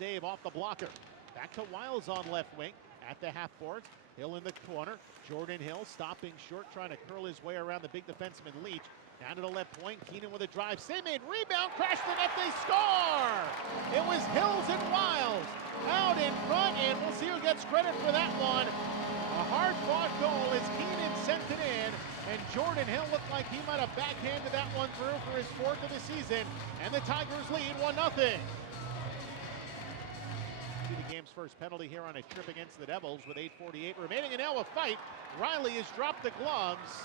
save off the blocker. Back to Wiles on left wing at the half boards. Hill in the corner. Jordan Hill stopping short, trying to curl his way around the big defenseman Leach. Down to the left point, Keenan with a drive. Save made, rebound, crash the net, they score! It was Hills and Wiles out in front, and we'll see who gets credit for that one. A hard-fought goal as Keenan sent it in, and Jordan Hill looked like he might have backhanded that one through for his fourth of the season, and the Tigers lead 1-0. The game's first penalty here on a trip against the Devils with 8:48 remaining, and now a fight. Riley has dropped the gloves.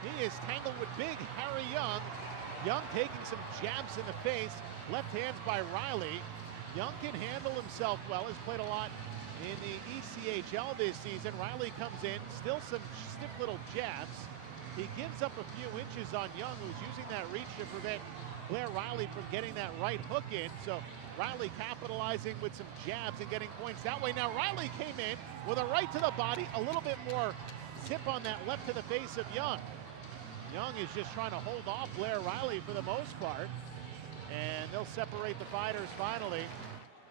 He is tangled with big Harry Young. Young taking some jabs in the face. Left hands by Riley. Young can handle himself well. Has played a lot in the ECHL this season. Riley comes in, still some stiff little jabs. He gives up a few inches on Young, who's using that reach to prevent Blair Riley from getting that right hook in. So Riley capitalizing with some jabs and getting points that way. Now Riley came in with a right to the body, a little bit more zip on that left to the face of Young. Young is just trying to hold off Blair Riley for the most part. And they'll separate the fighters finally.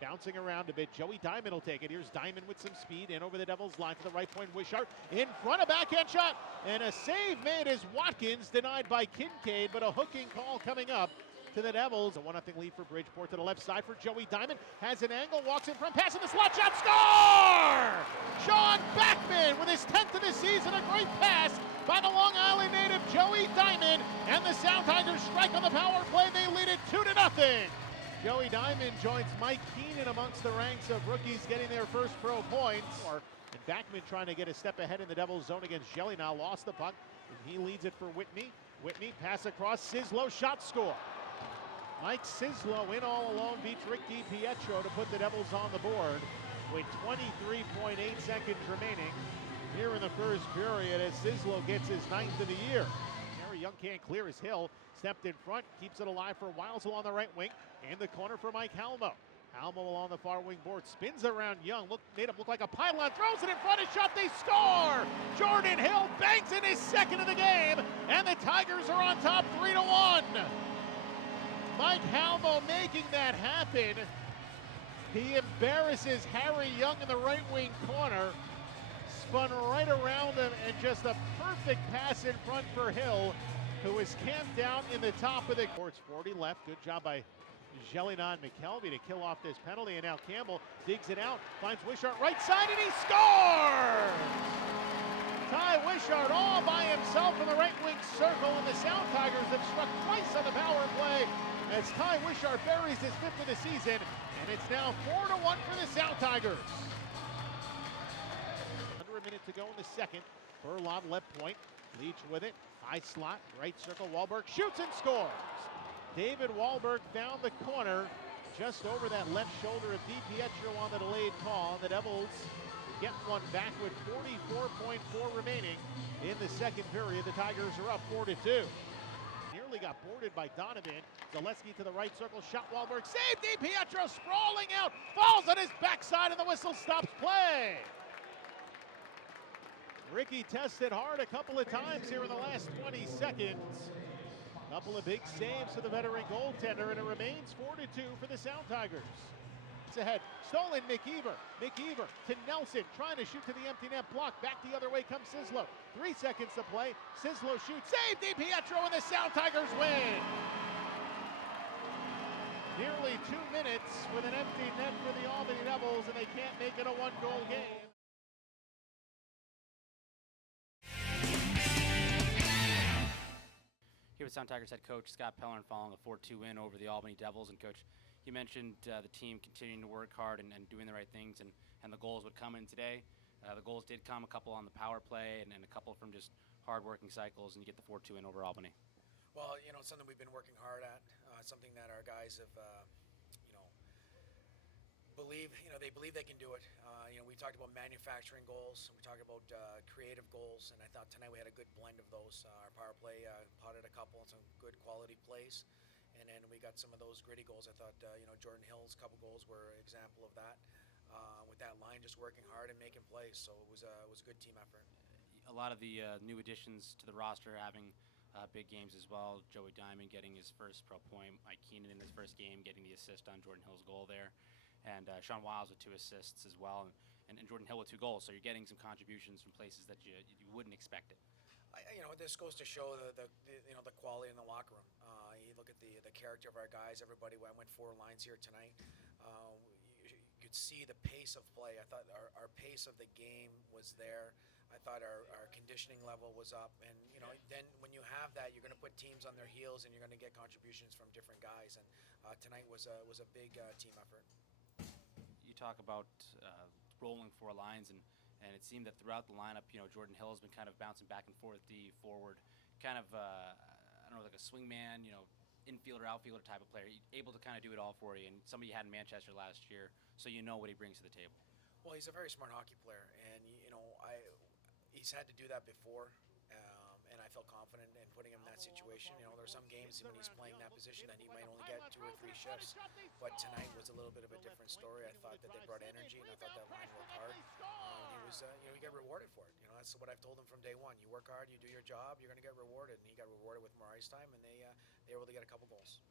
Bouncing around a bit, Joey Diamond will take it. Here's Diamond with some speed in over the Devils line to the right point. Wishart in front, a backhand shot, and a save made as Watkins denied by Kincaid, but a hooking call coming up to the Devils. A 1-0 lead for Bridgeport. To the left side for Joey Diamond. Has an angle, walks in front, pass in the slot shot, score! Sean Backman with his 10th of the season, a great pass by the Long Island native Joey Diamond, and the Sound Tigers strike on the power play. They lead it 2-0. Joey Diamond joins Mike Keenan amongst the ranks of rookies getting their first pro points. And Backman trying to get a step ahead in the Devils zone against Jelly now. Lost the puck, and he leads it for Whitney. Whitney pass across, Sislo shot score. Mike Sislo in all alone beats Rick DiPietro to put the Devils on the board with 23.8 seconds remaining here in the first period as Sislo gets his 9th of the year. Harry Young can't clear his Hill. Stepped in front, keeps it alive for Wiles along the right wing. In the corner for Mike Halmo. Halmo along the far wing board, spins around Young, made him look like a pylon, throws it in front, his shot, they score! Jordan Hill banks in his second of the game, and the Tigers are on top 3-1. Mike Halmo making that happen. He embarrasses Harry Young in the right wing corner. Spun right around him, and just a perfect pass in front for Hill, who is camped down in the top of the courts. 40 left. Good job by Jelena and McKelvey to kill off this penalty, and now Campbell digs it out, finds Wishart right side, and he scores! Ty Wishart all by himself in the right wing circle, and the Sound Tigers have struck twice on the power play as Ty Wishart buries his 5th of the season, and it's now 4-1 for the Sound Tigers. Under a minute to go in the second. Furlov left point, Leach with it, high slot, right circle, Wahlberg shoots and scores. David Wahlberg found the corner just over that left shoulder of DiPietro on the delayed call. The Devils get one back with 44.4 remaining in the second period. The Tigers are up 4-2. Nearly got boarded by Donovan. Zaleski to the right circle, shot Wahlberg, save DiPietro, sprawling out, falls on his backside, and the whistle stops play. Ricky tested hard a couple of times here in the last 20 seconds. Couple of big saves for the veteran goaltender, and it remains 4-2 for the Sound Tigers. It's ahead, stolen McEver. McEver to Nelson, trying to shoot to the empty net block. Back the other way comes Sislo. 3 seconds to play. Sislo shoots, save DiPietro, and the Sound Tigers win. Nearly 2 minutes with an empty net for the Albany Devils, and they can't make it a 1-goal game. Here with Sound Tigers head coach Scott Pellerin following a 4-2 win over the Albany Devils. And Coach, you mentioned the team continuing to work hard and doing the right things, and the goals would come in today. The goals did come, a couple on the power play and a couple from just hard-working cycles, and you get the 4-2 win over Albany. Well, you know, it's something we've been working hard at, something that our guys have, they believe they can do it. We talked about manufacturing goals, we talked about creative goals, and I thought tonight we had a good blend of those. Our power play potted a couple and some good quality plays, and then we got some of those gritty goals. I thought, Jordan Hill's couple goals were an example of that. With that line, just working hard and making plays, so it was a good team effort. A lot of the new additions to the roster having big games as well. Joey Diamond getting his first pro point, Mike Keenan in his first game getting the assist on Jordan Hill's goal there. and Sean Wiles with 2 assists as well, and Jordan Hill with 2 goals. So you're getting some contributions from places that you wouldn't expect it. This goes to show the quality in the locker room. You look at the character of our guys. Everybody went 4 lines here tonight. You could see the pace of play. I thought our pace of the game was there. I thought our conditioning level was up, and then when you have that, you're going to put teams on their heels, and you're going to get contributions from different guys. And tonight was a big team effort. You talk about rolling 4 lines, and it seemed that throughout the lineup, Jordan Hill has been kind of bouncing back and forth, the forward, kind of I don't know, like a swingman, infielder, outfielder type of player, able to kind of do it all for you, and somebody you had in Manchester last year, so you know what he brings to the table. Well, he's a very smart hockey player, and he's had to do that before, and I felt confident in putting him in that situation. There's some games when he's playing that position that he might only get 2 or 3 shifts, but tonight was a little bit of a different story. I thought that they brought energy, and I thought that line worked hard. He got rewarded for it. That's what I've told him from day one. You work hard, you do your job, you're going to get rewarded, and he got rewarded with more ice time, and they were able to get a couple goals.